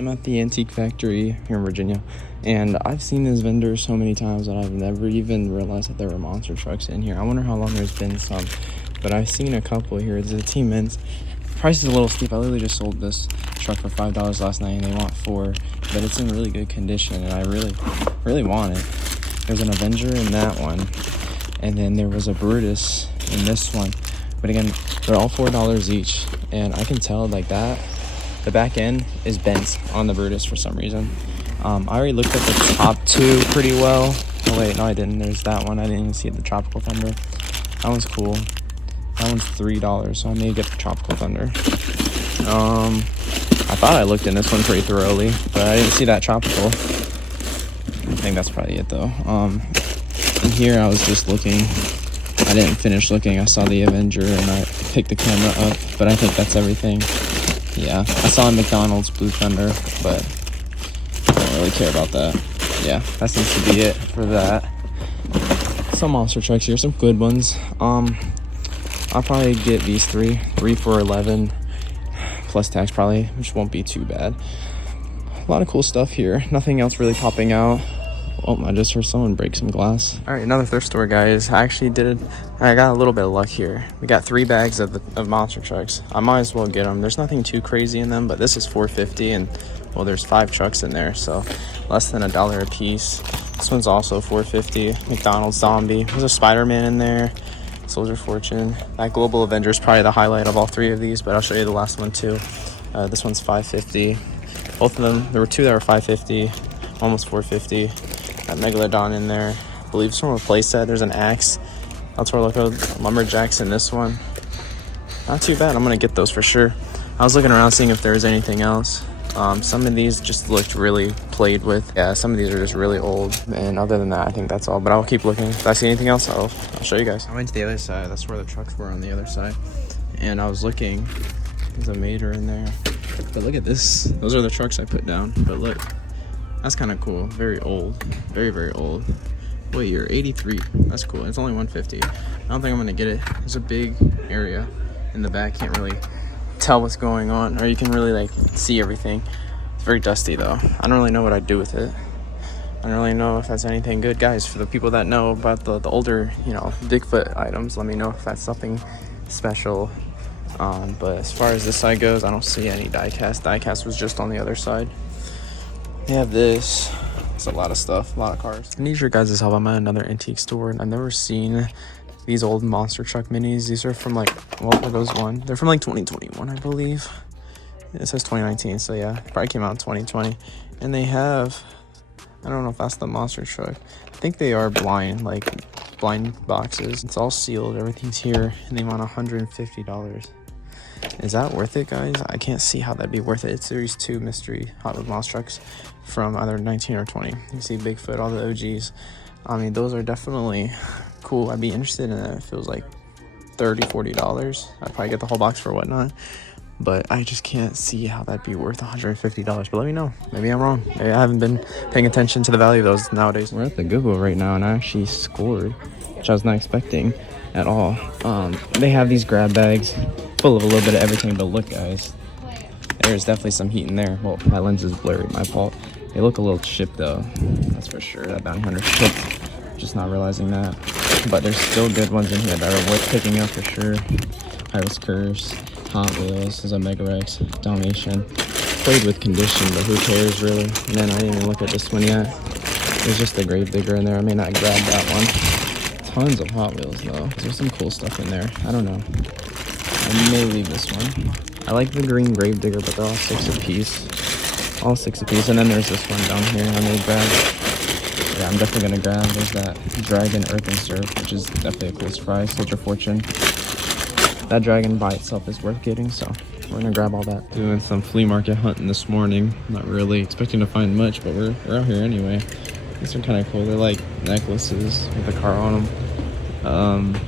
I'm at the Antique Factory here in Virginia, and I've seen this vendor so many times that I've never even realized that there were monster trucks in here. I wonder how long there's been some, but I've seen a couple here. It's a Team Mints. Price is a little steep. I literally just sold this truck for $5 last night, and they want $4, but it's in really good condition, and I really want it. There's an Avenger in that one, and then there was a Brutus in this one, but again, they're all $4 each, and I can tell like that the back end is bent on the Brutus for some reason. I already looked at the top two pretty well. Oh wait, no I didn't. There's that one. I didn't even see the Tropical Thunder. That one's cool. That one's $3, so I may get the Tropical Thunder. I thought I looked in this one pretty thoroughly, but I didn't see that Tropical. I think that's probably it though. In here I was just looking. I didn't finish looking. I saw the Avenger and I picked the camera up, but I think that's everything. Yeah, I saw a McDonald's Blue Thunder, but I don't really care about that. Yeah, that seems to be it for that. Some monster trucks here, some good ones. I'll probably get these three for $11 plus tax probably, which won't be too bad. A lot of cool stuff here. Nothing else really popping out. Oh, I just heard someone break some glass. All right, another thrift store, guys. I got a little bit of luck here. We got 3 bags of monster trucks. I might as well get them. There's nothing too crazy in them, but this is $4.50, and well, there's 5 trucks in there, so less than $1 a piece. This one's also $4.50. McDonald's Zombie. There's a Spider-Man in there. Soldier Fortune. That Global Avenger is probably the highlight of all 3 of these, but I'll show you the last one too. This one's $5.50. Both of them, there were 2 that were $5.50, almost $4.50. Got Megalodon in there. I believe it's from a playset. There's an axe. El Toro Loco Lumberjacks in this one. Not too bad. I'm gonna get those for sure. I was looking around seeing if there was anything else. Some of these just looked really played with. Yeah, some of these are just really old. And other than that, I think that's all. But I'll keep looking. If I see anything else, I'll show you guys. I went to the other side. That's where the trucks were on the other side. And I was looking. There's a Mater in there. But look at this. Those are the trucks I put down. But look. That's kind of cool. Very old. Very, very old. What year? 83. That's cool. It's only $150. I don't think I'm going to get it. There's a big area in the back. Can't really tell what's going on. Or you can really, like, see everything. It's very dusty, though. I don't really know what I'd do with it. I don't really know if that's anything good. Guys, for the people that know about the older, you know, Bigfoot items, let me know if that's something special. But as far as this side goes, I don't see any Diecast. Diecast was just on the other side. They have this. It's a lot of stuff, a lot of cars. I need your guys' help. I'm at another antique store, and I've never seen these old monster truck minis. These are from like, well, there goes one. They're from like 2021, I believe. It says 2019, so yeah, probably came out in 2020. And they have, I don't know if that's the monster truck. I think they are blind boxes. It's all sealed. Everything's here, and they want $150. Is that worth it, guys? I can't see how that'd be worth it. It's Series 2 mystery Hot Wheels monster trucks from either 19 or 20. You see Bigfoot, all the OGs. I mean, those are definitely cool. I'd be interested in it if it was like $30, $40. I'd probably get the whole box for whatnot. But I just can't see how that'd be worth $150. But let me know. Maybe I'm wrong. Maybe I haven't been paying attention to the value of those nowadays. We're at the Goodwill right now, and I actually scored, which I was not expecting at all. They have these grab bags full of a little bit of everything, but look, guys, there's definitely some heat in there. Well, my lens is blurry, my fault. They look a little chipped though, that's for sure. That bounty hunter chipped, just not realizing that. But there's still good ones in here that are worth picking up for sure. Pirate's Curse, Hot Wheels, there's a Mega Rex, Dalmatian. Played with condition, but who cares really? And then I didn't even look at this one yet. There's just a Gravedigger in there. I may not grab that one. Tons of Hot Wheels though. There's some cool stuff in there. I don't know. I may leave this one. I like the green Gravedigger, but they're all 6 apiece. All 6 apiece. And then there's this one down here I may grab. Yeah, I'm definitely going to grab. There's that Dragon Earth and Surf, which is definitely a cool surprise. Soldier Fortune. That dragon by itself is worth getting, so we're going to grab all that. Doing some flea market hunting this morning. Not really expecting to find much, but we're out here anyway. These are kind of cool. They're like necklaces with a car on them.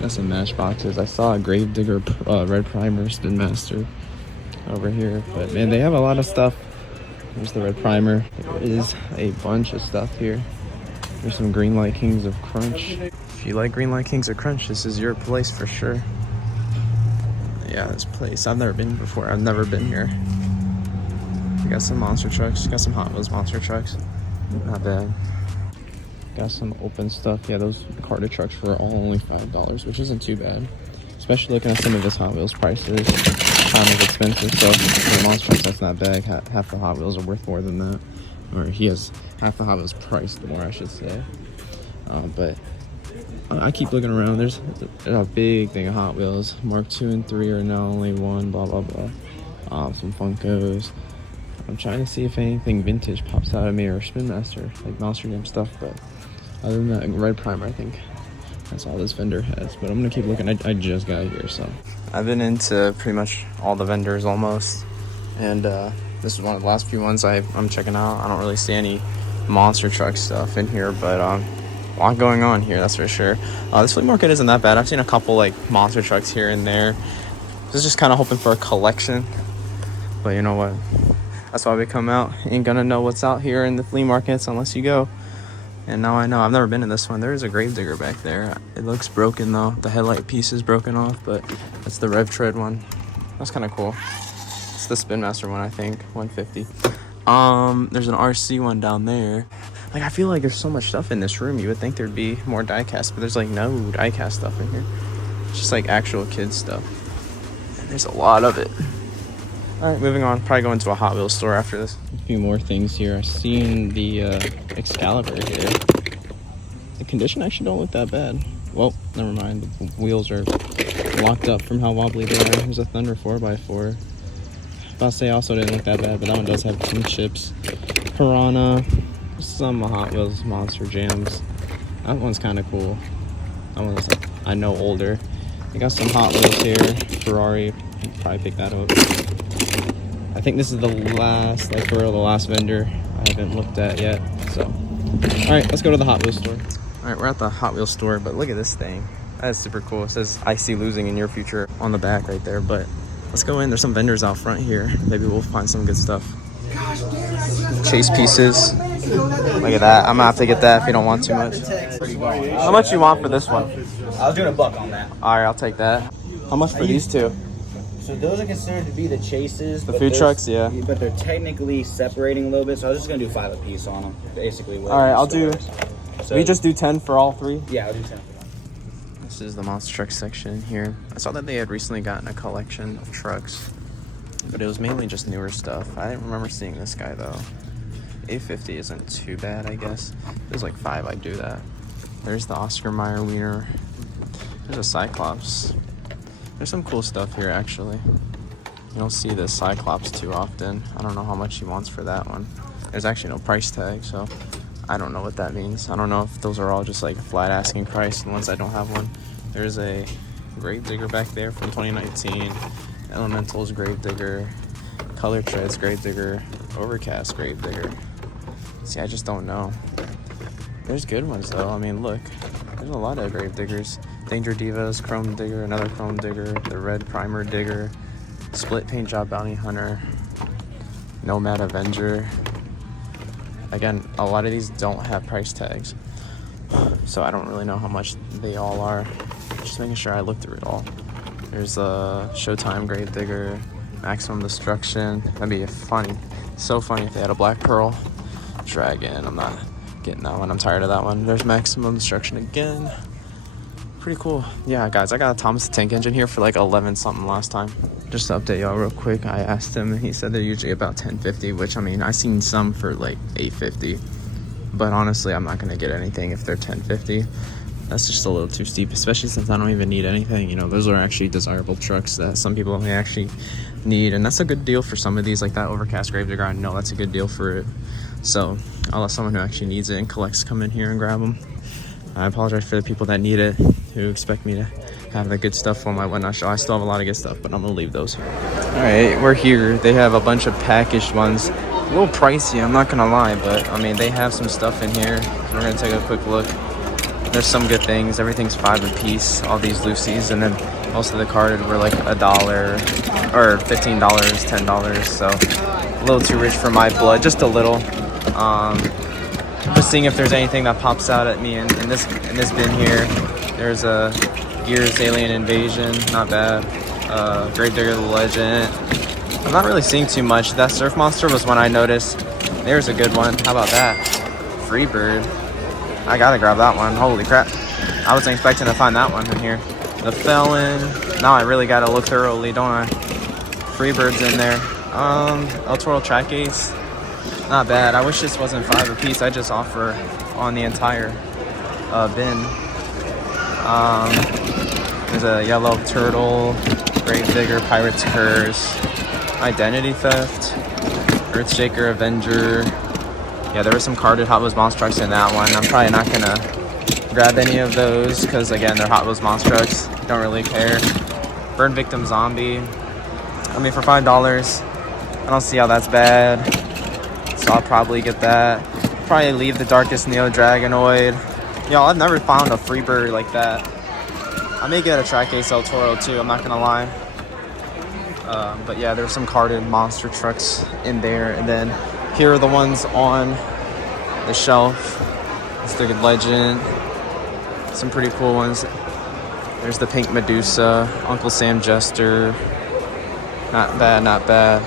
Got some matchboxes. I saw a Gravedigger Red Primer Spin Master over here, but man, they have a lot of stuff. There's the Red Primer. There is a bunch of stuff here. There's some Greenlight Kings of Crunch. If you like Greenlight Kings of Crunch, this is your place for sure. Yeah, this place. I've never been before. I've never been here. We got some monster trucks. Got some Hot Wheels monster trucks. Not bad. Got some open stuff. Yeah, those Carter trucks were all only $5, which isn't too bad. Especially looking at some of his Hot Wheels prices. Kind of expensive stuff. For the monster trucks, that's not bad. Half the Hot Wheels are worth more than that. Or he has half the Hot Wheels priced more, I should say. But I keep looking around. There's a big thing of Hot Wheels. Mark 2 and 3 are now only 1, blah, blah, blah. Some Funkos. I'm trying to see if anything vintage pops out of me or Spin Master, like Monster Jam stuff. But other than that, Red Primer, I think that's all this vendor has. But I'm going to keep looking. I just got here, so. I've been into pretty much all the vendors almost. And this is one of the last few ones I'm checking out. I don't really see any monster truck stuff in here, but a lot going on here, that's for sure. This flea market isn't that bad. I've seen a couple like monster trucks here and there. I was just kind of hoping for a collection, but you know what? That's why we come out. Ain't gonna know what's out here in the flea markets unless you go. And now I know. I've never been to this one. There is a Gravedigger back there. It looks broken though. The headlight piece is broken off, but that's the Rev Tread one. That's kind of cool. It's the Spin Master one, I think. 150. There's an RC one down there. Like, I feel like there's so much stuff in this room. You would think there'd be more diecast, but there's like no diecast stuff in here. It's just like actual kids stuff. And there's a lot of it. All right, moving on. Probably going to a Hot Wheels store after this. A few more things here. I've seen the Excalibur here. The condition actually don't look that bad. Well, never mind. The wheels are locked up from how wobbly they are. There's a Thunder 4x4. About to say also didn't look that bad, but that one does have some chips. Piranha. Some Hot Wheels Monster Jams. That one's kind of cool. That one's, I know, older. I got some Hot Wheels here. Ferrari. Probably pick that up. I think this is the last, like for real, the last vendor I haven't looked at yet. So, all right, let's go to the Hot Wheels store. All right, we're at the Hot Wheels store, but look at this thing. That is super cool. It says "I see losing in your future" on the back right there. But let's go in. There's some vendors out front here. Maybe we'll find some good stuff. Chase pieces. Look at that. I'm gonna have to get that if you don't want too much. How much you want for this one? I was doing $1 on that. All right, I'll take that. How much for these two? So those are considered to be the chases. The food trucks, yeah. But they're technically separating a little bit, so I was just gonna do 5 a piece on them, basically. All right, I'll do. So we just do 10 for all 3. Yeah, I'll do 10. This is the monster truck section here. I saw that they had recently gotten a collection of trucks, but it was mainly just newer stuff. I didn't remember seeing this guy though. 850 isn't too bad, I guess. If there's like 5, I'd do that. There's the Oscar Mayer Wiener. There's a Cyclops. There's some cool stuff here, actually. You don't see this Cyclops too often. I don't know how much he wants for that one. There's actually no price tag, so I don't know what that means. I don't know if those are all just like flat asking price, the ones I don't have one. There's a Gravedigger back there from 2019. Elementals Gravedigger. Color Treads Gravedigger. Overcast Gravedigger. See, I just don't know. There's good ones though. I mean, look. There's a lot of Gravediggers. Danger Divas, Chrome Digger, another Chrome Digger, the Red Primer Digger, Split Paint Job Bounty Hunter, Nomad Avenger. Again, a lot of these don't have price tags, so I don't really know how much they all are. Just making sure I look through it all. There's a Showtime Gravedigger, Maximum Destruction. That'd be funny. So funny if they had a Black Pearl Dragon. I'm not getting that one. I'm tired of that one. There's Maximum Destruction again. Pretty cool. Yeah, guys, I got a Thomas the Tank Engine here for like 11 something last time. Just to update y'all real quick, I asked him and he said they're usually about 1050, which I mean, I seen some for like 850, but honestly, I'm not gonna get anything if they're 1050. That's just a little too steep, especially since I don't even need anything. You know, those are actually desirable trucks that some people may actually need, and that's a good deal for some of these, like that Overcast Gravedigger. I know that's a good deal for it, so I'll let someone who actually needs it and collects come in here and grab them. I apologize for the people that need it, who expect me to have the good stuff on my whatnot show. I still have a lot of good stuff, but I'm gonna leave those here. All right, we're here. They have a bunch of packaged ones. A little pricey, I'm not gonna lie, but I mean, they have some stuff in here. We're gonna take a quick look. There's some good things. Everything's 5 a piece, all these Lucy's, and then most of the carded were like $1 or $15, $10, so a little too rich for my blood, just a little. Just seeing if there's anything that pops out at me in this bin here. There's a Gears Alien Invasion, not bad. Gravedigger the Legend. I'm not really seeing too much. That Surf Monster was one I noticed. There's a good one. How about that? Freebird. I gotta grab that one. Holy crap. I wasn't expecting to find that one in here. The Felon. Now I really gotta look thoroughly, don't I? Freebird's in there. El Toro Track Ace. Not bad. I wish this wasn't 5 a piece. I just offer on the entire bin. There's a Yellow Turtle, Grave Digger, Pirate's Curse, Identity Theft, Earthshaker, Avenger. Yeah, there were some carded Hot Wheels Monster Trucks in that one. I'm probably not gonna grab any of those because again, they're Hot Wheels Monster Trucks. Don't really care. Burn Victim Zombie. I mean, for $5, I don't see how that's bad. So I'll probably get that. Probably leave the Darkest Neo Dragonoid. Y'all, I've never found a Freebird like that. I may get a Track Ace El Toro too, I'm not gonna lie. But yeah, there's some carded monster trucks in there. And then here are the ones on the shelf. It's the Legend. Some pretty cool ones. There's the Pink Medusa, Uncle Sam Jester. Not bad, not bad.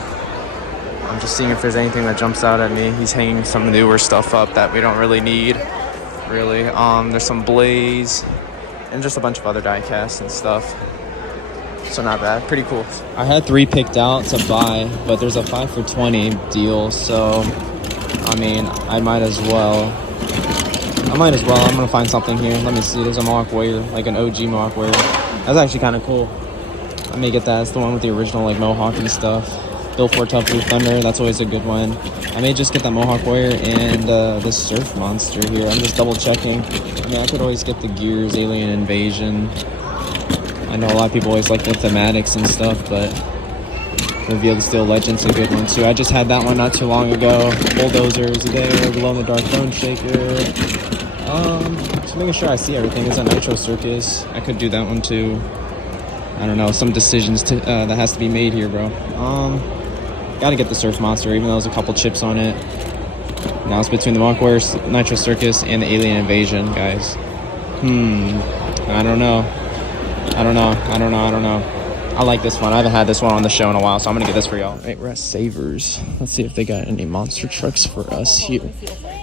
I'm just seeing if there's anything that jumps out at me. He's hanging some newer stuff up that we don't really need, really. There's some Blaze and just a bunch of other die-casts and stuff. So not bad, pretty cool. I had 3 picked out to buy, but there's a 5 for $20 deal. So, I mean, I might as well. I'm gonna find something here. Let me see. There's a Mohawk Warrior, like an OG Mohawk Warrior. That's actually kind of cool. I may get that. It's the one with the original like Mohawk and stuff. Bill Fortell Blue Thunder. That's always a good one. I may just get that Mohawk Warrior and this Surf Monster here. I'm just double checking. I mean, I could always get the Gears Alien Invasion. I know a lot of people always like the thematics and stuff, but Revealed Steel Legend's a good one too. I just had that one not too long ago. Bulldozer is there. Glow in the Dark Bone Shaker. Just making sure I see everything. There's a Nitro Circus. I could do that one too. I don't know. Some decisions that has to be made here, bro. Gotta get the Surf Monster, even though there's a couple chips on it. Now it's between the Mohawk Warrior, Nitro Circus, and the Alien Invasion, guys. I don't know. I like this one. I haven't had this one on the show in a while, so I'm gonna get this for y'all. Right, we're at Savers. Let's see if they got any monster trucks for us here.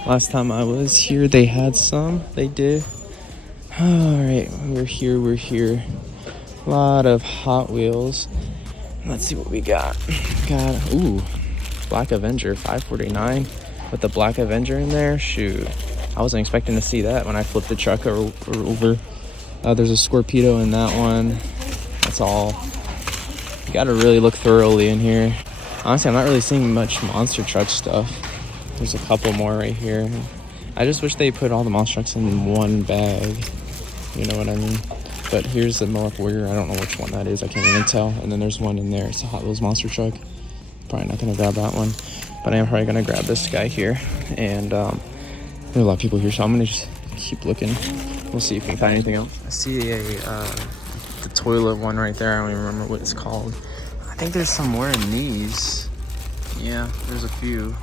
Last time I was here, they had some. They did. All right, we're here. A lot of Hot Wheels. Let's see what we got. Ooh, Black Avenger, 549 with the Black Avenger in there. Shoot, I wasn't expecting to see that when I flipped the truck over. There's a Scorpedo in that one. That's all. You gotta really look thoroughly in here. Honestly, I'm not really seeing much monster truck stuff. There's a couple more right here. I just wish they put all the monster trucks in one bag. You know what I mean? But here's the Mohawk Warrior. I don't know which one that is. I can't even tell. And then there's one in there. It's a Hot Wheels monster truck. Probably not gonna grab that one. But I am probably gonna grab this guy here. And there are a lot of people here, so I'm gonna just keep looking. We'll see if we can find anything else. I see the toilet one right there. I don't even remember what it's called. I think there's some more in these. Yeah, there's a few.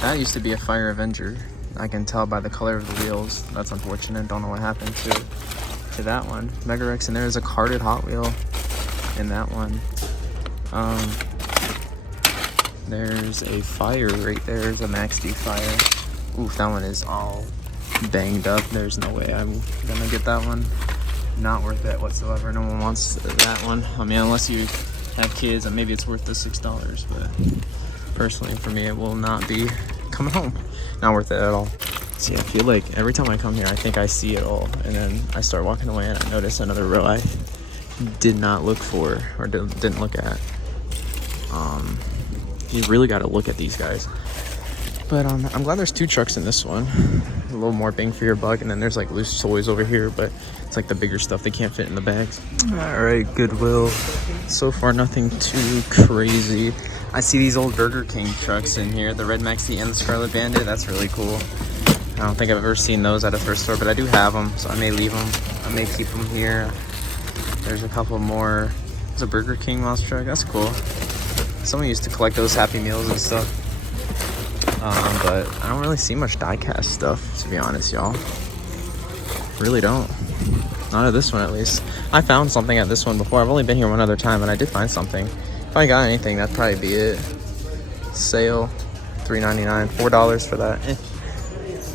That used to be a Fire Avenger. I can tell by the color of the wheels. That's unfortunate. Don't know what happened to that one. Mega Rex, and there's a carded Hot Wheel in that one. There's a Fire right there. There's a Max D Fire. Oof, that one is all banged up. There's no way I'm gonna get that one. Not worth it whatsoever. No one wants that one. I mean, unless you have kids, and maybe it's worth the $6, but personally for me it will not be. Coming home, not worth it at all. See, I feel like every time I come here I think I see it all, and then I start walking away and I notice another row I did not look for or didn't look at. You really got to look at these guys. But I'm glad there's 2 trucks in this one. A little more bang for your buck. And then there's like loose toys over here, but it's like the bigger stuff they can't fit in the bags. All right, Goodwill. So far, nothing too crazy. I see these old Burger King trucks in here. The Red Maxi and the Scarlet Bandit. That's really cool. I don't think I've ever seen those at a thrift store, but I do have them, so I may leave them. I may keep them here. There's a couple more. There's a Burger King monster truck. That's cool. Someone used to collect those Happy Meals and stuff. But I don't really see much diecast stuff, to be honest, y'all. Really don't. Not at this one, at least. I found something at this one before. I've only been here one other time, and I did find something. If I got anything, that'd probably be it. Sale, $3.99, $4 for that.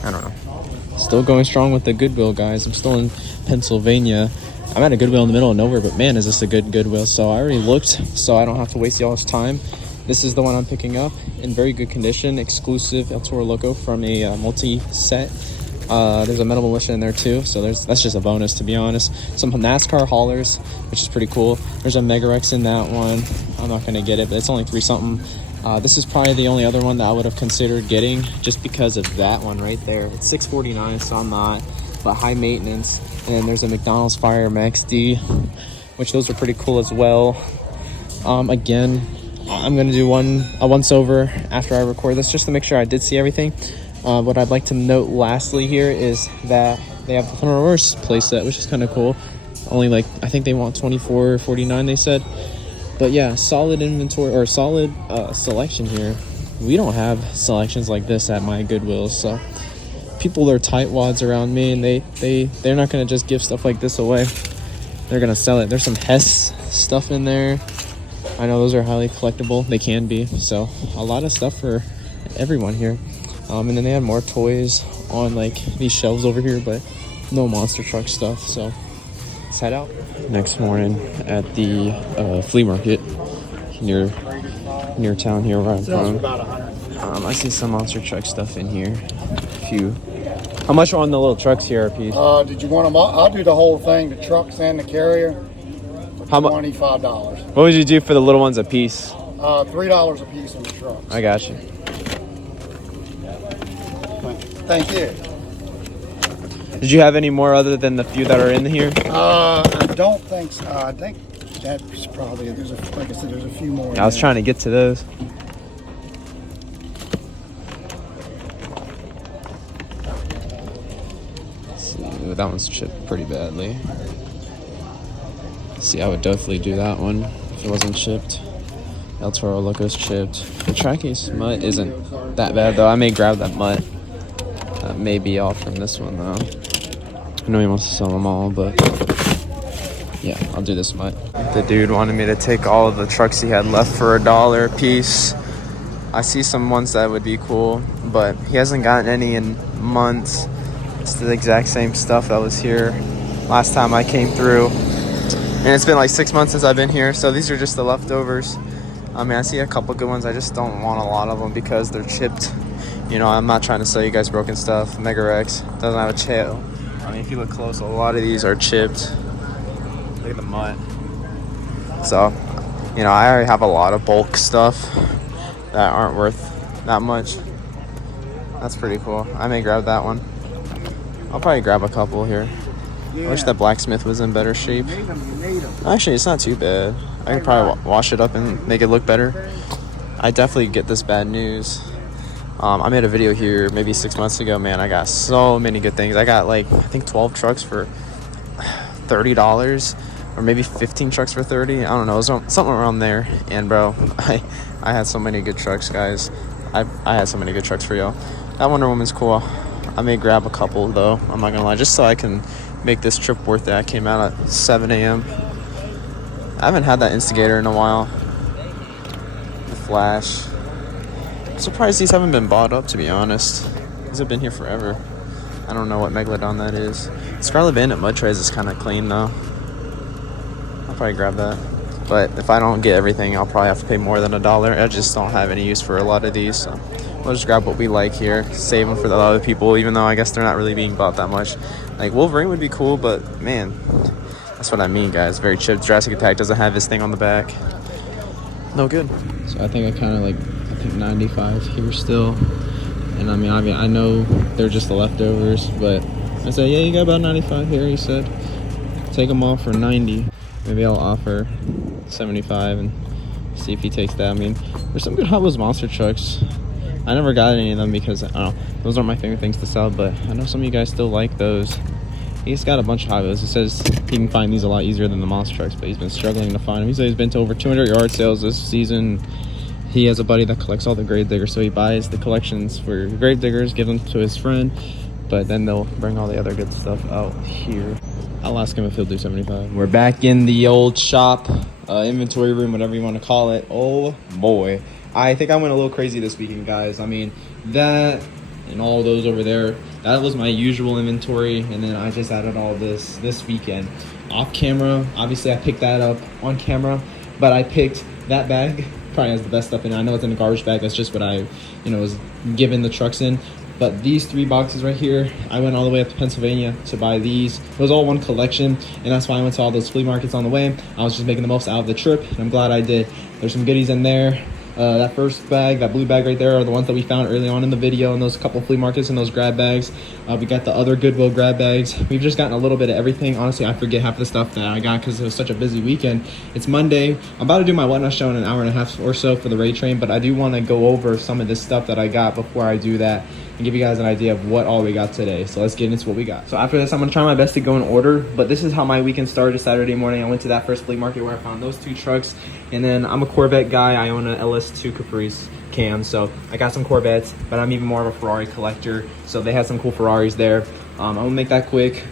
I don't know. Still going strong with the Goodwill, guys. I'm still in Pennsylvania. I'm at a Goodwill in the middle of nowhere, but man, is this a good Goodwill. So I already looked, so I don't have to waste y'all's time. This is the one I'm picking up in very good condition. Exclusive El Toro logo from a multi-set. There's a Metal Militia in there too, so that's just a bonus, to be honest. Some NASCAR haulers, which is pretty cool. There's a Mega Rex in that one. I'm not going to get it, but it's only $3 something. This is probably the only other one that I would have considered getting just because of that one right there. It's $6.49, so I'm not, but high maintenance. And then there's a McDonald's Fire Max D, which those are pretty cool as well. Again, I'm going to do a once over after I record this just to make sure I did see everything. What I'd like to note lastly here is that they have the reverse playset, which is kind of cool. Only like, I think they want $24.49, they said. But yeah, solid inventory or solid selection here. We don't have selections like this at my Goodwill, so people are tightwads around me, and they're not gonna just give stuff like this away. They're gonna sell it. There's some Hess stuff in there. I know those are highly collectible. They can be. So a lot of stuff for everyone here. And then they have more toys on like these shelves over here, but no monster truck stuff. So let's head out. Next morning at the flea market near town here where I'm from. I see some monster truck stuff in here. A few. How much are on the little trucks here, RP? Did you want them? I'll do the whole thing, the trucks and the carrier. How much? $25. What would you do for the little ones a piece? $3 a piece on the trucks. I got you. Thank you. Did you have any more other than the few that are in here? I don't think so. I think that's probably, like I said, there's a few more. I was trying to get to those. Let's see, ooh, that one's chipped pretty badly. Let's see, I would definitely do that one if it wasn't chipped. El Toro Loco's chipped. The Trackies mutt isn't that bad though. I may grab that mutt. That may be off from this one though. I know he wants to sell them all, but yeah, I'll do this mutt. The dude wanted me to take all of the trucks he had left for $1 a piece. I see some ones that would be cool, but he hasn't gotten any in months. It's the exact same stuff that was here last time I came through. And it's been like 6 months since I've been here, so these are just the leftovers. I mean, I see a couple good ones. I just don't want a lot of them because they're chipped. You know, I'm not trying to sell you guys broken stuff. Mega Rex doesn't have a tail. I mean, if you look close, a lot of these are chipped. Look at the mutt. So, you know, I already have a lot of bulk stuff that aren't worth that much. That's pretty cool. I may grab that one. I'll probably grab a couple here. I wish that blacksmith was in better shape. Actually, it's not too bad. I could probably wash it up and make it look better. I definitely get this bad news. I made a video here maybe 6 months ago. Man, I got so many good things. I got like, I think 12 trucks for $30 or maybe 15 trucks for $30. I don't know. It was something around there. And bro, I had so many good trucks, guys. I had so many good trucks for y'all. That Wonder Woman's cool. I may grab a couple though. I'm not gonna lie, just so I can make this trip worth it. I came out at 7 a.m. I haven't had that Instigator in a while. The Flash. I'm surprised these haven't been bought up, to be honest. These have been here forever. I don't know what Megalodon that is. Scarlet Bandit Mud Trays is kind of clean though. I'll probably grab that. But if I don't get everything, I'll probably have to pay more than $1. I just don't have any use for a lot of these, so we'll just grab what we like here. Save them for the other people, even though I guess they're not really being bought that much. Like, Wolverine would be cool, but man, that's what I mean, guys. Very chipped. Jurassic Attack doesn't have his thing on the back. No good. So I think I kind of like, I think 95 here still. And I mean, I know they're just the leftovers, but I said, yeah, you got about 95 here, he said. Take them all for 90. Maybe I'll offer 75 and see if he takes that. I mean, there's some good Hot Wheels monster trucks. I never got any of them because, I don't know, those aren't my favorite things to sell, but I know some of you guys still like those. He's got a bunch of Hot Wheels. He says he can find these a lot easier than the monster trucks, but he's been struggling to find them. He said he's been to over 200 yard sales this season. He has a buddy that collects all the grave diggers, so he buys the collections for grave diggers, gives them to his friend, but then they'll bring all the other good stuff out here. I'll ask him if he'll do 75. We're back in the old shop. inventory room, whatever you want to call it. Oh boy, I think I went a little crazy this weekend, guys. I mean, that and all those over there, that was my usual inventory, and then I just added all this weekend. Off camera, obviously I picked that up. On camera, but I picked that bag, probably has the best stuff in it. I know it's in a garbage bag, that's just what I, was given the trucks in. But these 3 boxes right here, I went all the way up to Pennsylvania to buy these. It was all one collection, and that's why I went to all those flea markets on the way. I was just making the most out of the trip, and I'm glad I did. There's some goodies in there. That first bag, that blue bag right there, are the ones that we found early on in the video, and those couple flea markets and those grab bags. We got the other Goodwill grab bags. We've just gotten a little bit of everything. Honestly, I forget half the stuff that I got because it was such a busy weekend. It's Monday. I'm about to do my whatnot show in an hour and a half or so for the raid train, but I do want to go over some of this stuff that I got before I do that and give you guys an idea of what all we got today. So let's get into what we got. So after this, I'm gonna try my best to go in order, but this is how my weekend started. Saturday morning, I went to that first flea market where I found those 2 trucks, and then I'm a Corvette guy. I own a LS2 Caprice cam, so I got some Corvettes, but I'm even more of a Ferrari collector, so they had some cool Ferraris there. I'm gonna make that quick.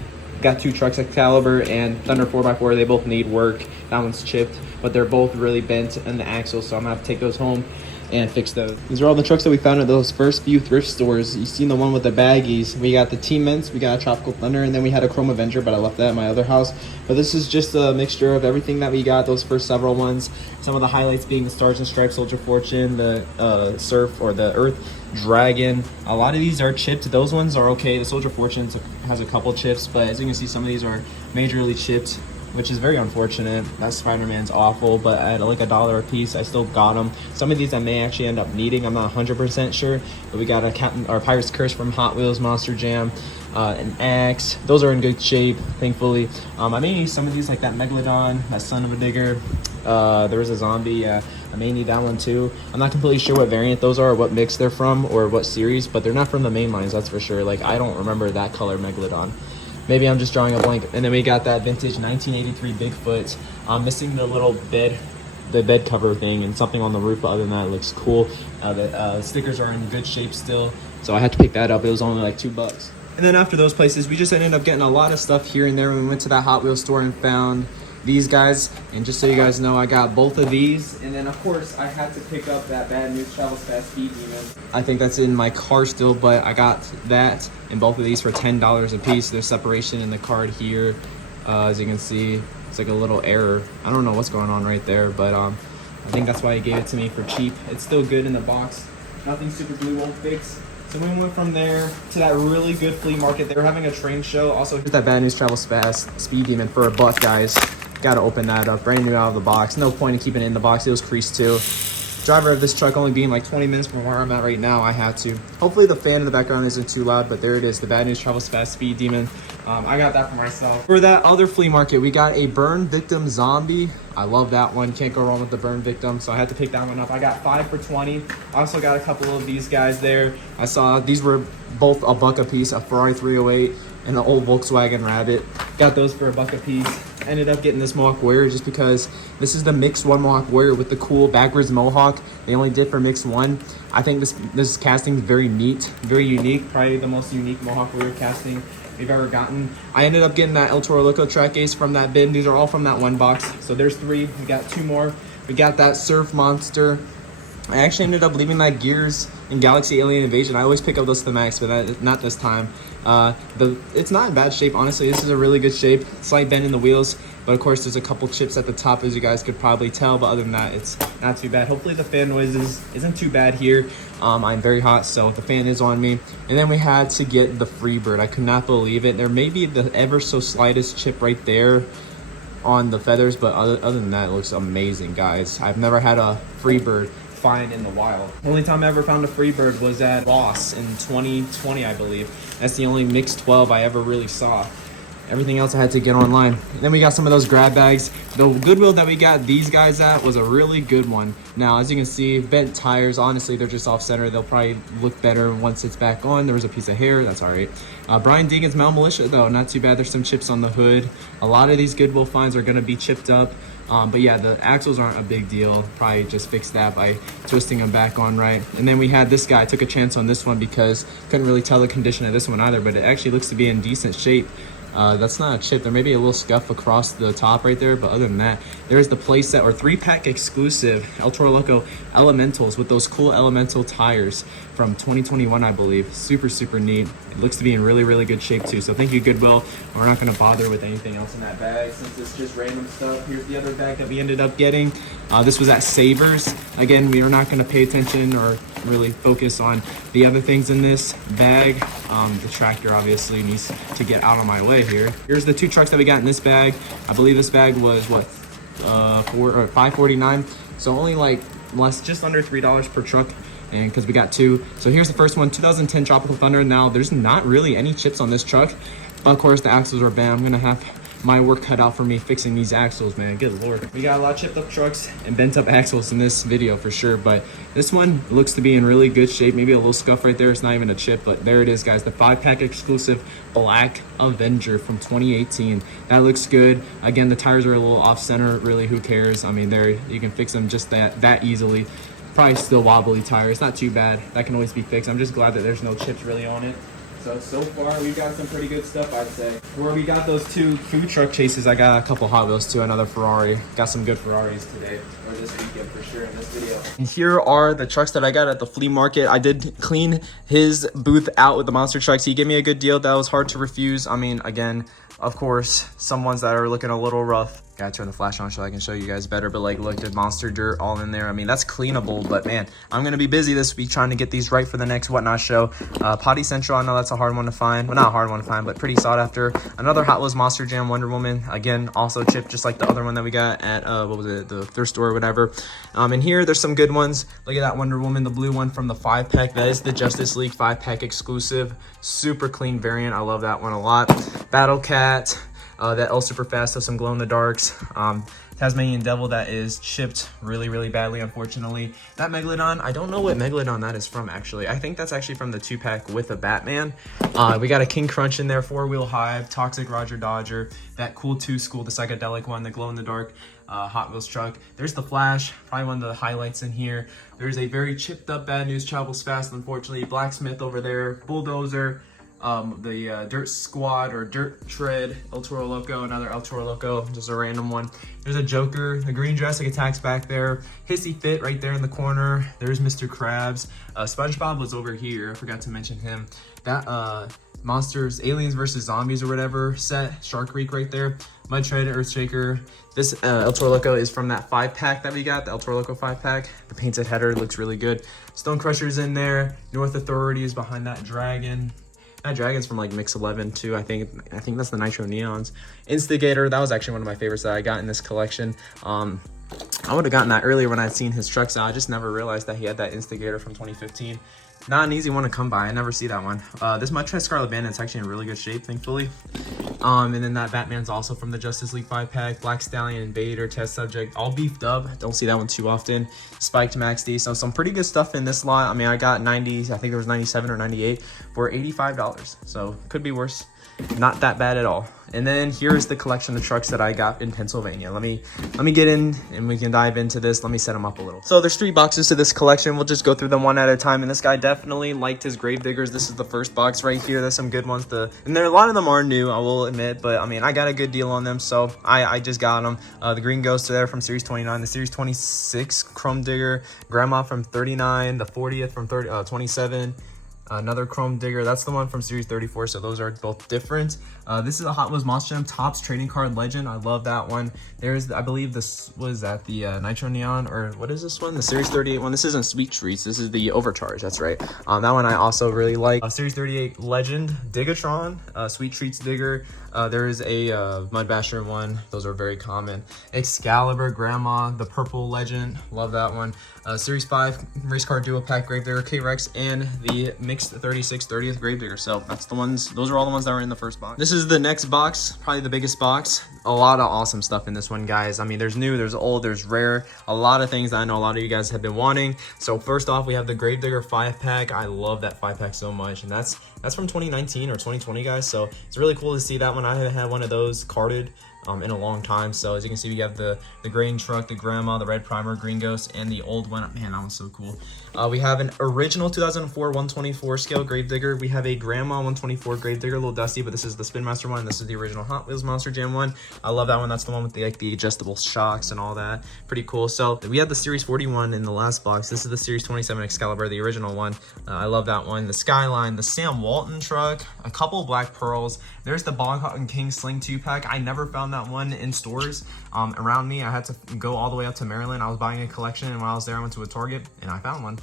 Got 2 trucks, Excalibur and Thunder 4x4. They both need work. That one's chipped, but they're both really bent in the axle, so I'm gonna have to take those home and fix those. These are all the trucks that we found at those first few thrift stores. You seen the one with the baggies. We got the T-Mints, we got a Tropical Thunder, and then we had a Chrome Avenger, but I left that at my other house. But this is just a mixture of everything that we got, those first several ones. Some of the highlights being the Stars and Stripes Soldier Fortune, the Surf or the Earth Dragon. A lot of these are chipped. Those ones are okay. The Soldier Fortune has a couple chips, but as you can see, some of these are majorly chipped, which is very unfortunate. That Spider-Man's awful, but at like $1 a piece, I still got them. Some of these I may actually end up needing. I'm not 100% sure, but we got a Pirate's Curse from Hot Wheels Monster Jam, an axe. Those are in good shape, thankfully. I may need some of these, like that Megalodon, that Son of a Digger. There was a zombie. I may need that one too. I'm not completely sure what variant those are, or what mix they're from, or what series, but they're not from the main lines, that's for sure. Like, I don't remember that color Megalodon. Maybe I'm just drawing a blank. And then we got that vintage 1983 Bigfoot. I'm missing the little bed cover thing and something on the roof, but other than that, it looks cool. The stickers are in good shape still, so I had to pick that up. It was only like $2. And then after those places, we just ended up getting a lot of stuff here and there. We went to that Hot Wheels store and found these guys, and just so you guys know, I got both of these. And then of course I had to pick up that Bad News Travels Fast Speed Demon. I think that's in my car still, but I got that and both of these for $10 a piece. There's separation in the card here. As you can see, it's like a little error. I don't know what's going on right there, but I think that's why he gave it to me for cheap. It's still good in the box. Nothing super glue won't fix. So we went from there to that really good flea market. They were having a train show. Also, here's that Bad News Travels Fast Speed Demon for $1, guys. Gotta open that up, brand new out of the box. No point in keeping it in the box. It was creased too. Driver of this truck only being like 20 minutes from where I'm at right now, I had to. Hopefully the fan in the background isn't too loud, but there it is, the Bad News Travels Fast Speed Demon. I got that for myself. For that other flea market, we got a Burn Victim Zombie. I love that one. Can't go wrong with the Burn Victim, so I had to pick that one up. I got 5 for $20. I also got a couple of these guys there. I saw these were both $1 a piece, a Ferrari 308 and an old Volkswagen Rabbit. Got those for $1 a piece. Ended up getting this Mohawk Warrior just because this is the Mix 1 Mohawk Warrior with the cool backwards Mohawk. They only did for Mix 1. I think this casting is very neat, very unique. Probably the most unique Mohawk Warrior casting we've ever gotten. I ended up getting that El Toro Loco track ace from that bin. These are all from that one box. So there's 3. We got 2 more. We got that Surf Monster. I actually ended up leaving that Gears and Galaxy Alien Invasion. I always pick up those to the max, but not this time. It's not in bad shape, honestly. This is a really good shape. Slight bend in the wheels, but of course there's a couple chips at the top, as you guys could probably tell, but other than that, it's not too bad. Hopefully the fan noises isn't too bad here. I'm very hot, so the fan is on me. And then we had to get the Freebird. I could not believe it. There may be the ever so slightest chip right there on the feathers, but other than that, it looks amazing, guys. I've never had a Freebird find in the wild. Only time I ever found a Freebird was at Ross in 2020, I believe. That's the only Mix 12 I ever really saw. Everything else I had to get online. And then we got some of those grab bags. The Goodwill that we got these guys at was a really good one. Now, as you can see, bent tires, honestly, they're just off center. They'll probably look better once it's back on. There was a piece of hair, that's all right. Brian Deegan's Male Militia, though, not too bad. There's some chips on the hood. A lot of these Goodwill finds are gonna be chipped up. But yeah, the axles aren't a big deal. Probably just fix that by twisting them back on right. And then we had this guy. I took a chance on this one because couldn't really tell the condition of this one either, but it actually looks to be in decent shape. That's not a chip. There may be a little scuff across the top right there, but other than that, there's the playset or 3-pack exclusive El Toro Loco Elementals with those cool Elemental tires from 2021, I believe. Super, super neat. It looks to be in really, really good shape too. So thank you, Goodwill. We're not going to bother with anything else in that bag since it's just random stuff. Here's the other bag that we ended up getting. This was at Savers. Again, we are not going to pay attention or really focus on the other things in this bag. The tractor obviously needs to get out of my way here. Here's the 2 trucks that we got in this bag. I believe this bag was what, $5.49. So only like just under $3 per truck. And because we got 2. So here's the first one, 2010 Tropical Thunder. Now there's not really any chips on this truck, but of course the axles are bad. I'm gonna have my work cut out for me fixing these axles, man. Good lord. We got a lot of chipped up trucks and bent up axles in this video for sure, but this one looks to be in really good shape. Maybe a little scuff right there. It's not even a chip, but there it is, guys. The 5-pack exclusive Black Avenger from 2018. That looks good. Again, the tires are a little off center. Really, who cares? I mean, there you can fix them just that easily. Probably still wobbly tire. It's not too bad. That can always be fixed. I'm just glad that there's no chips really on it. So far we got some pretty good stuff, I'd say. Where we got those 2 food truck chases, I got a couple Hot Wheels too, another Ferrari. Got some good Ferraris today, or this weekend for sure in this video. And here are the trucks that I got at the flea market. I did clean his booth out with the monster trucks. He gave me a good deal that was hard to refuse. I mean, again, of course, some ones that are looking a little rough. Gotta turn the flash on so I can show you guys better, but like, look, there's monster dirt all in there. I mean, that's cleanable, but man, I'm gonna be busy this week trying to get these right for the next Whatnot show. Potty Central, I know that's a hard one to find. Well, not a hard one to find, but pretty sought after. Another Hot Wheels Monster Jam Wonder Woman. Again, also chipped just like the other one that we got at, what was it, the thrift store or whatever. And here, there's some good ones. Look at that Wonder Woman, the blue one from the 5-pack. That is the Justice League 5-pack exclusive. Super clean variant. I love that one a lot. Battle Cat. That L Super Fast has some glow in the darks. Tasmanian Devil that is chipped really, really badly, unfortunately. That Megalodon, I don't know what Megalodon that is from, actually. I think that's actually from the 2-pack with a Batman. We got a King Crunch in there, 4-Wheel Hive, Toxic Roger Dodger, that Cool 2 School, the psychedelic one, the glow in the dark Hot Wheels truck. There's the Flash, probably one of the highlights in here. There's a very chipped up Bad News Travels Fast, unfortunately. Blacksmith over there, Bulldozer. The Dirt Squad or Dirt Tread, El Toro Loco, another El Toro Loco, just a random one. There's a Joker, the Green Jurassic Attacks back there, Hissy Fit right there in the corner. There's Mr. Krabs. SpongeBob was over here, I forgot to mention him. That Monsters, Aliens vs. Zombies or whatever set, Shark Creek right there. Mud Tread, Earthshaker. This El Toro Loco is from that 5-pack that we got, the El Toro Loco 5-pack. The painted header looks really good. Stone Crusher's in there. North Authority is behind that dragon. That dragon's from like Mix 11 too. I think that's the Nitro Neons. Instigator, that was actually one of my favorites that I got in this collection. I would have gotten that earlier when I'd seen his trucks out. I just never realized that he had that Instigator from 2015. Not an easy one to come by. I never see that one. This Mud Tread Scarlet Bandit's actually in really good shape, thankfully. And then that Batman's also from the Justice League 5-pack. Black Stallion, Invader, Test Subject, all beefed up. Don't see that one too often. Spiked Max D. So some pretty good stuff in this lot. I mean, I got 90s. I think there was 97 or 98 for $85. So could be worse. Not that bad at all. And then here's the collection of trucks that I got in Pennsylvania. Let me get in and we can dive into this. Let me set them up a little. So there's 3 boxes to this collection. We'll just go through them one at a time. And this guy definitely liked his Gravediggers. This is the first box right here. There's some good ones. And a lot of them are new, I will admit. But I mean, I got a good deal on them, so I just got them. The Green Ghost there from Series 29. The Series 26 Chrome Digger. Grandma from 39. The 40th from 27. Another Chrome Digger, that's the one from Series 34, so those are both different. This is a Hot Wheels Monster Jam Topps Trading Card Legend. I love that one. There's, I believe this was at the Nitro Neon, or what is this one? The Series 38 one. This isn't Sweet Treats, this is the Overcharge, that's right. That one I also really like. Series 38 Legend, Digatron, Sweet Treats Digger. There is a Mud Basher one. Those are very common. Excalibur, Grandma, the Purple Legend. Love that one. Series 5 Race Car Duo Pack Gravedigger K-Rex, and the Mixed 36 30th Gravedigger. So that's the ones. Those are all the ones that were in the first box. This is the next box, probably the biggest box. A lot of awesome stuff in this one, guys. I mean, there's new, there's old, there's rare. A lot of things that I know a lot of you guys have been wanting. So first off, we have the Gravedigger 5-pack. I love that 5-pack so much, and that's from 2019 or 2020, guys. So it's really cool to see that one. I haven't had one of those carded in a long time. So as you can see, we have the grain truck, the grandma, the red primer, green ghost, and the old one. Man, that one's so cool. We have an original 2004 124 scale Gravedigger. We have a grandma 124 Gravedigger, a little dusty, but this is the Spin Master one. This is the original Hot Wheels Monster Jam one. I love that one. That's the one with the, like, the adjustable shocks and all that. Pretty cool. So we had the Series 41 in the last box. This is the Series 27 Excalibur, the original one. I love that one. The Skyline, the Sam Walton truck, a couple Black Pearls. There's the Bog and King Sling 2-pack. I never found that one in stores around me. I had to go all the way up to Maryland. I was buying a collection, and when I was there, I went to a Target and I found one.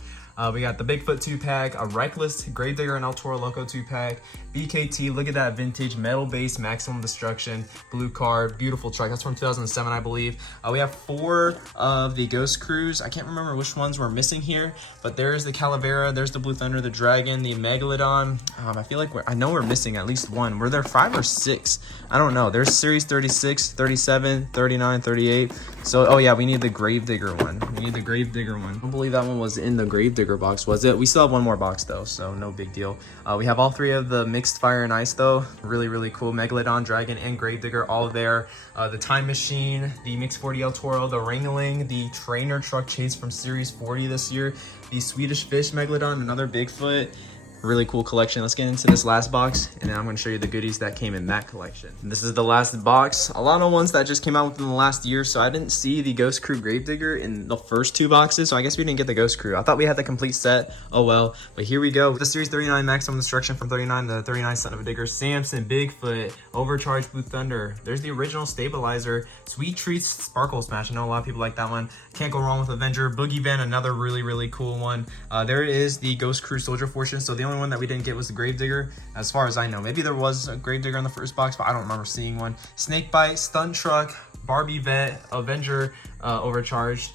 We got the Bigfoot 2-pack, a Reckless, Gravedigger, and El Toro Loco 2-pack, BKT, look at that vintage metal base, Maximum Destruction, blue card, beautiful truck. That's from 2007, I believe. We have 4 of the Ghost Crews. I can't remember which ones we're missing here, but there's the Calavera, there's the Blue Thunder, the Dragon, the Megalodon. I feel like I know we're missing at least one. Were there 5 or 6? I don't know. There's Series 36, 37, 39, 38. So, oh yeah, we need the Gravedigger one. We need the Gravedigger one. I don't believe that one was in the Gravedigger box, was it? We still have one more box though, so no big deal. We have all 3 of the Mixed Fire and Ice though. Really, really cool. Megalodon, Dragon, and Gravedigger all there. The Time Machine, the Mix 40 El Toro, the Ringling, the Trainer Truck Chase from Series 40 this year, the Swedish Fish Megalodon, another Bigfoot. Really cool collection. Let's get into this last box, and then I'm going to show you the goodies that came in that collection. And this is the last box. A lot of ones that just came out within the last year, so I didn't see the Ghost Crew Gravedigger in the first 2 boxes, so I guess we didn't get the Ghost Crew. I thought we had the complete set. Oh well. But here we go. The Series 39 Maximum Destruction from 39, the 39 Son of a Digger, Samson, Bigfoot, Overcharged Blue Thunder. There's the original Stabilizer, Sweet Treats Sparkle Smash. I know a lot of people like that one. Can't go wrong with Avenger, Boogie Van, another really, really cool one. There it is, the Ghost Crew Soldier Fortune. So the only one that we didn't get was the Gravedigger, as far as I know. Maybe there was a Gravedigger in the first box, but I don't remember seeing one. Snakebite, Stunt Truck, Barbie Vet, Avenger, Overcharged.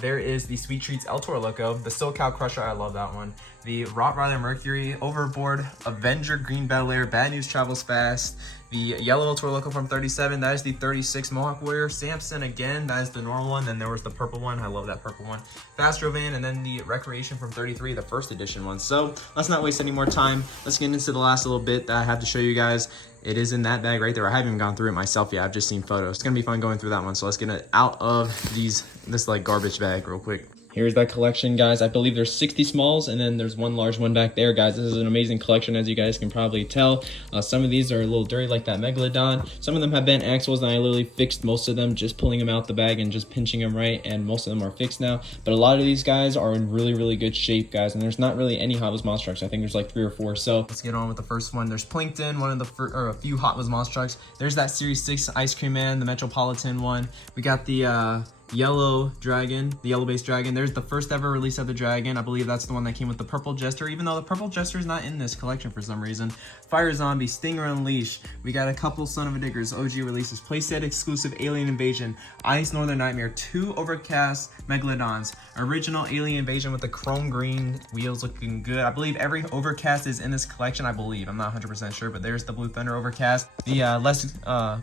There is the Sweet Treats El Toro Loco, the SoCal Crusher, I love that one. The Rottweiler Mercury, Overboard, Avenger Green Bel Air, Bad News Travels Fast. The Yellow El Toro Loco from 37, that is the 36 Mohawk Warrior. Samson again, that is the normal one. Then there was the purple one, I love that purple one. Fastro Van, and then the Recreation from 33, the first edition one. So let's not waste any more time. Let's get into the last little bit that I have to show you guys. It is in that bag right there. I haven't even gone through it myself yet. I've just seen photos. It's gonna be fun going through that one. So let's get it out of this like garbage bag real quick. Here's that collection, guys. I believe there's 60 smalls, and then there's one large one back there, guys. This is an amazing collection, as you guys can probably tell. Some of these are a little dirty, like that Megalodon. Some of them have bent axles, and I literally fixed most of them, just pulling them out the bag and just pinching them right, and most of them are fixed now. But a lot of these guys are in really, really good shape, guys, and there's not really any Hot Wheels Monster Trucks. I think there's like 3 or 4. So let's get on with the first one. There's Plankton, one of the a few Hot Wheels Monster Trucks. There's that Series 6 Ice Cream Man, the Metropolitan one. We got the Yellow Dragon, the Yellow Base Dragon. There's the first ever release of the Dragon. I believe that's the one that came with the Purple Jester, even though the Purple Jester is not in this collection for some reason. Fire Zombie, Stinger Unleashed. We got a couple Son of a Diggers OG releases. Playset exclusive Alien Invasion, Ice Northern Nightmare, 2 Overcast Megalodons, original Alien Invasion with the chrome green wheels looking good. I believe every Overcast is in this collection, I believe. I'm not 100% sure, but there's the Blue Thunder Overcast. The less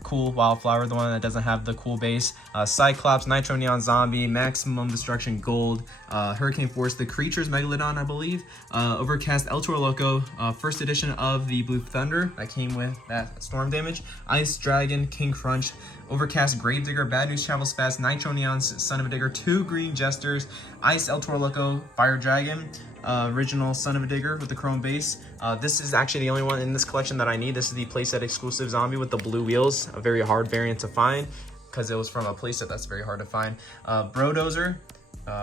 cool Wildflower, the one that doesn't have the cool base. Cyclops, Nitro Neon Zombie, Maximum Destruction Gold, Hurricane Force, the Creatures Megalodon, I believe, Overcast El Toro Loco, first edition of the Blue Thunder that came with that storm damage, Ice Dragon, King Crunch, Overcast Gravedigger, Bad News Travels Fast, Nitro Neon Son of a Digger, 2 Green Jesters, Ice El Toro Loco, Fire Dragon, original Son of a Digger with the chrome base. This is actually the only one in this collection that I need. This is the playset exclusive zombie with the blue wheels, a very hard variant to find, because it was from a playset that's very hard to find. Brodozer,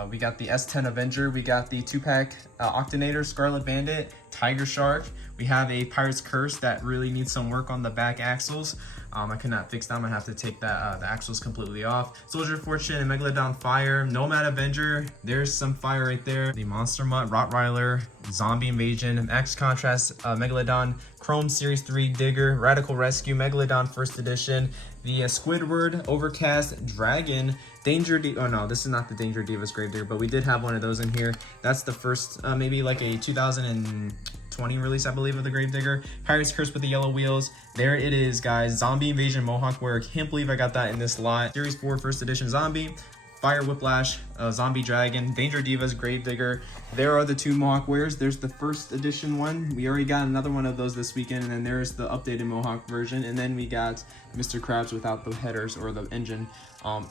we got the S10 Avenger, we got the 2-pack Octonator, Scarlet Bandit, Tiger Shark. We have a Pirate's Curse that really needs some work on the back axles. I could not fix them. I have to take that the axles completely off. Soldier Fortune and Megalodon Fire, Nomad Avenger. There's some fire right there. The Monster Mutt, Rottweiler, Zombie Invasion, Max Contrast, Megalodon, Chrome Series 3 Digger, Radical Rescue, Megalodon First Edition, the Squidward, Overcast, Dragon, Danger oh no, this is not the Danger Divas Gravedigger, but we did have one of those in here. That's the first, maybe like a 2020 release, I believe, of the Gravedigger. Pirate's Curse with the yellow wheels. There it is, guys. Zombie Invasion Mohawk Warrior. Can't believe I got that in this lot. Series 4 First Edition Zombie. Fire Whiplash, Zombie Dragon, Danger Divas, Grave Digger. There are the 2 Mohawk Warriors. There's the first edition one. We already got another one of those this weekend, and then there's the updated Mohawk version. And then we got Mr. Krabs without the headers or the engine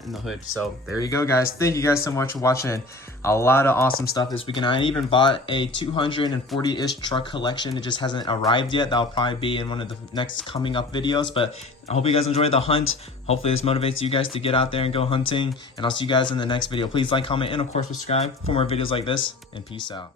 in the hood. So there you go, guys. Thank you guys so much for watching. A lot of awesome stuff this weekend. I even bought a 240-ish truck collection. It just hasn't arrived yet. That'll probably be in one of the next coming up videos. But I hope you guys enjoyed the hunt. Hopefully this motivates you guys to get out there and go hunting. And I'll see you guys in the next video. Please like, comment, and of course subscribe for more videos like this. And peace out.